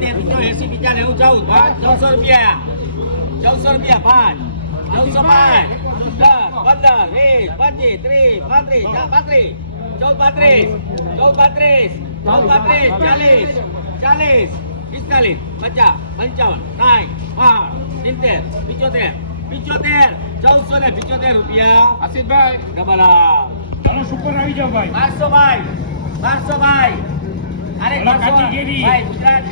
સિત્તેર, 80, 90, 14 રૂપિયા. 1400 રૂપિયા 5, 905, 10, 15, 20, 25, 30, 35, 14, 35, 40, 45, 50, 55, 60, 70, 75, 1475 રૂપિયા. આશીષભાઈ ડબલ ચાલો સુપર આવી જાવ ભાઈ. 1200 ભાઈ. અરે 1200 ભાઈ ગુજરાત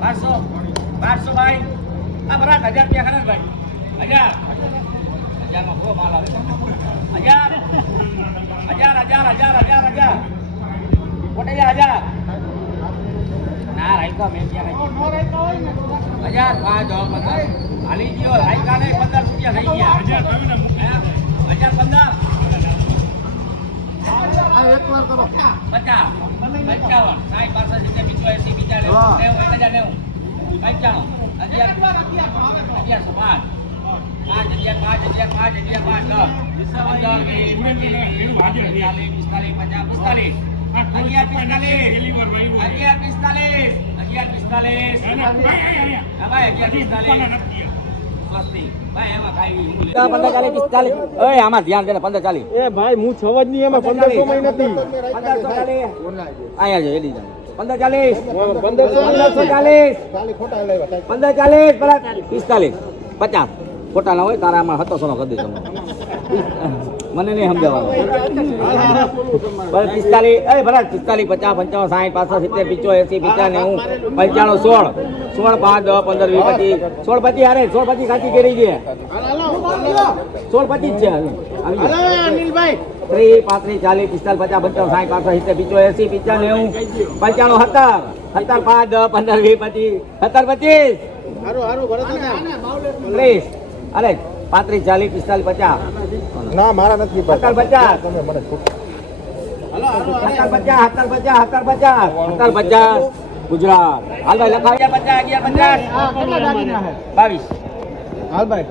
1200 ભાઈ. આ બરાબર 1000 રૂપિયા ખરા ભાઈ. 1000 માં બહુ માલ આવે. 1000 કોટે 1000 ના રાઈકા મેં ક્યાં રાઈ 1000 5 15 હાલી ગયો રાઈકા ને 15 રૂપિયા થઈ ગયા. 1000 15 આ એકવાર કરો 50 55 60 65 70 આમાં ધ્યાન દે 15 40 એ ભાઈ હું છવજ ની એમાં 1500 માં નથી 1540 અહીંયા જો એડી જા 1540 1540 50 ખોટા ના હોય તારામાં 700 નો કરી દે મને નહીં સમજાવવાનું 45 એ ભલા 45 50 55 60 65 70 85 90 95 16 5 10 15 20 25 16 25 અરે 16 25 ખાતી કરી દે 16 25 છે અનિલભાઈ 30 35 40 45 50 55 60 85 85 85 95 17 5 10 15 20 25 30 અરે 35 40 45 50 ના મારા નથી 50 તમે મને 50 ગુજરાત હાલ ભાઈ લખાવ્યા 50 22 હાલ ભાઈ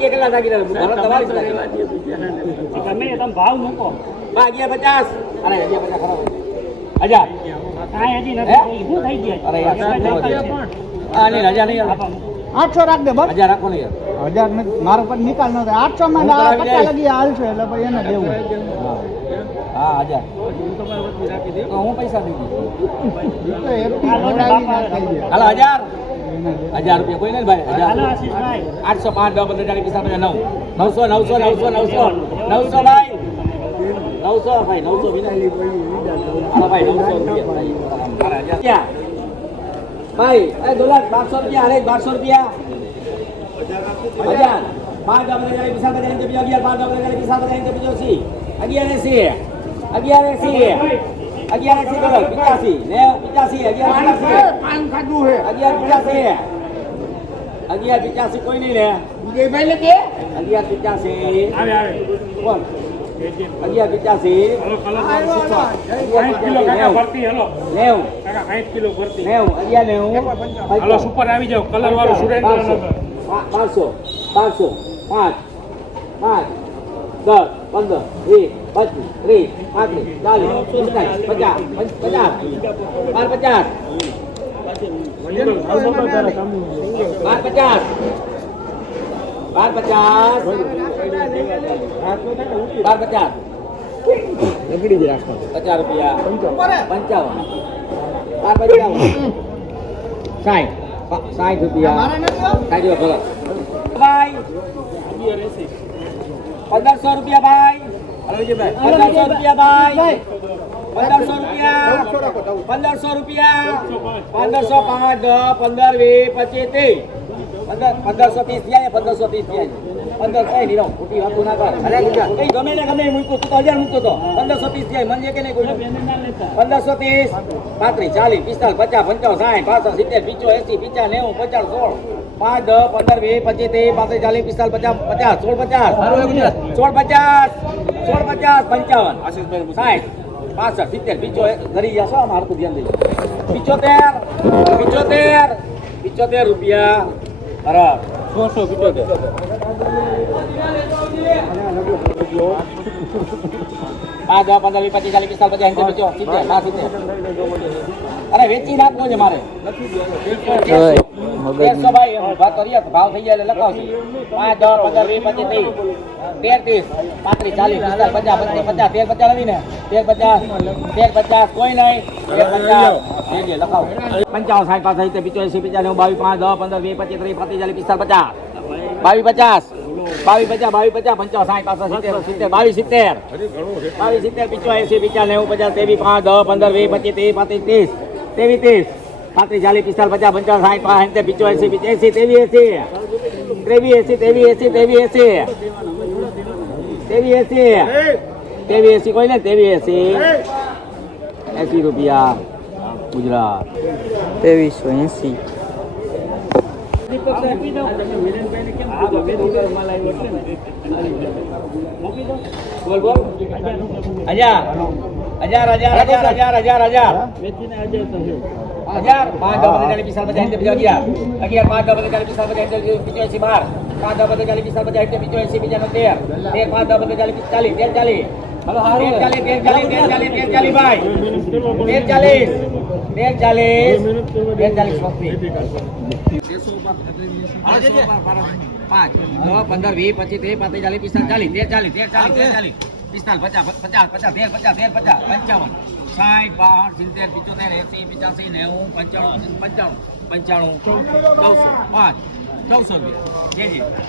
કેટલા લાગી તમે ભાવ મૂકો 50 અરે 50 ખરાબ 800 રાખ દે બસ 1000 રાખો ને 1000 મારો પર નિકાલ ન થાય 800 માં 50 લગી હાલ છે એટલે ભાઈ એને દેવું હા 1000 હું પૈસા દીધી હાલો 1000 રૂપિયા કોઈ નહીં ભાઈ 805 10 15 40 50 900 ભાઈ 900 વિના હાલો ભાઈ 900 રૂપિયા ભાઈ એ દોલા 1200 રૂપિયા અરે 1200 રૂપિયા 1000 5 10 15 40 50 11 85 11 કોઈ નહીં લે વિજયભાઈ લે કે 11 85 કોણ 11 85 સુપર આવી જાવ કલર વાળો સુરેન્દ્રનગર 500 5 5 10 15 20 25 30 નીકળી જાય રાખો 50 રૂપિયા 55 60 રૂપિયા 60 ભાઈ 1500 રૂપિયા ભાઈ 1500 રૂપિયા ભાઈ 1500 રૂપિયા 1505 10 15 20 25 30 1530 થયા 15 કઈ નહીં ખોટી વાતો ના કર અરે કઈ ગમે ને ગમે મૂક્યો તું તો 1000 મૂકતો તો 1530 થયા મન જે કે નહીં કોઈ 1530 35 40 45 50 55 60 70 80 85 90 55 60 50 55 ઘરી જશો આમ હારતું ધ્યાન દઈ 75 રૂપિયા બરાબર 675 5 10 15 20 25 40 45 50 70 અરે વેચી નાખવું છે મારે 1300 ભાઈ વાત કરીએ ભાવ થઈ જાય એટલે લખાવશે 5 10 15 20 25 30 35 40 50 50 લવી ને 13 50 કોઈ નહીં 13 50 લખાવો 55 60 65 85 95 22 5 10 15 20 25 30 35 40 50 22 50 22 50 55 60 65 70 70 22 70 85 90 50 23 5 10 15 20 25 30 35 30 35 40 50 કોઈ ને 80 રૂપિયા ગુજરાત 2380. બોલ બોલ હજાર 5 10 15 40 50 11 5 10 15 40 50 12 5 10 15 40 50 13 ભાઈ 1400 રૂપિયા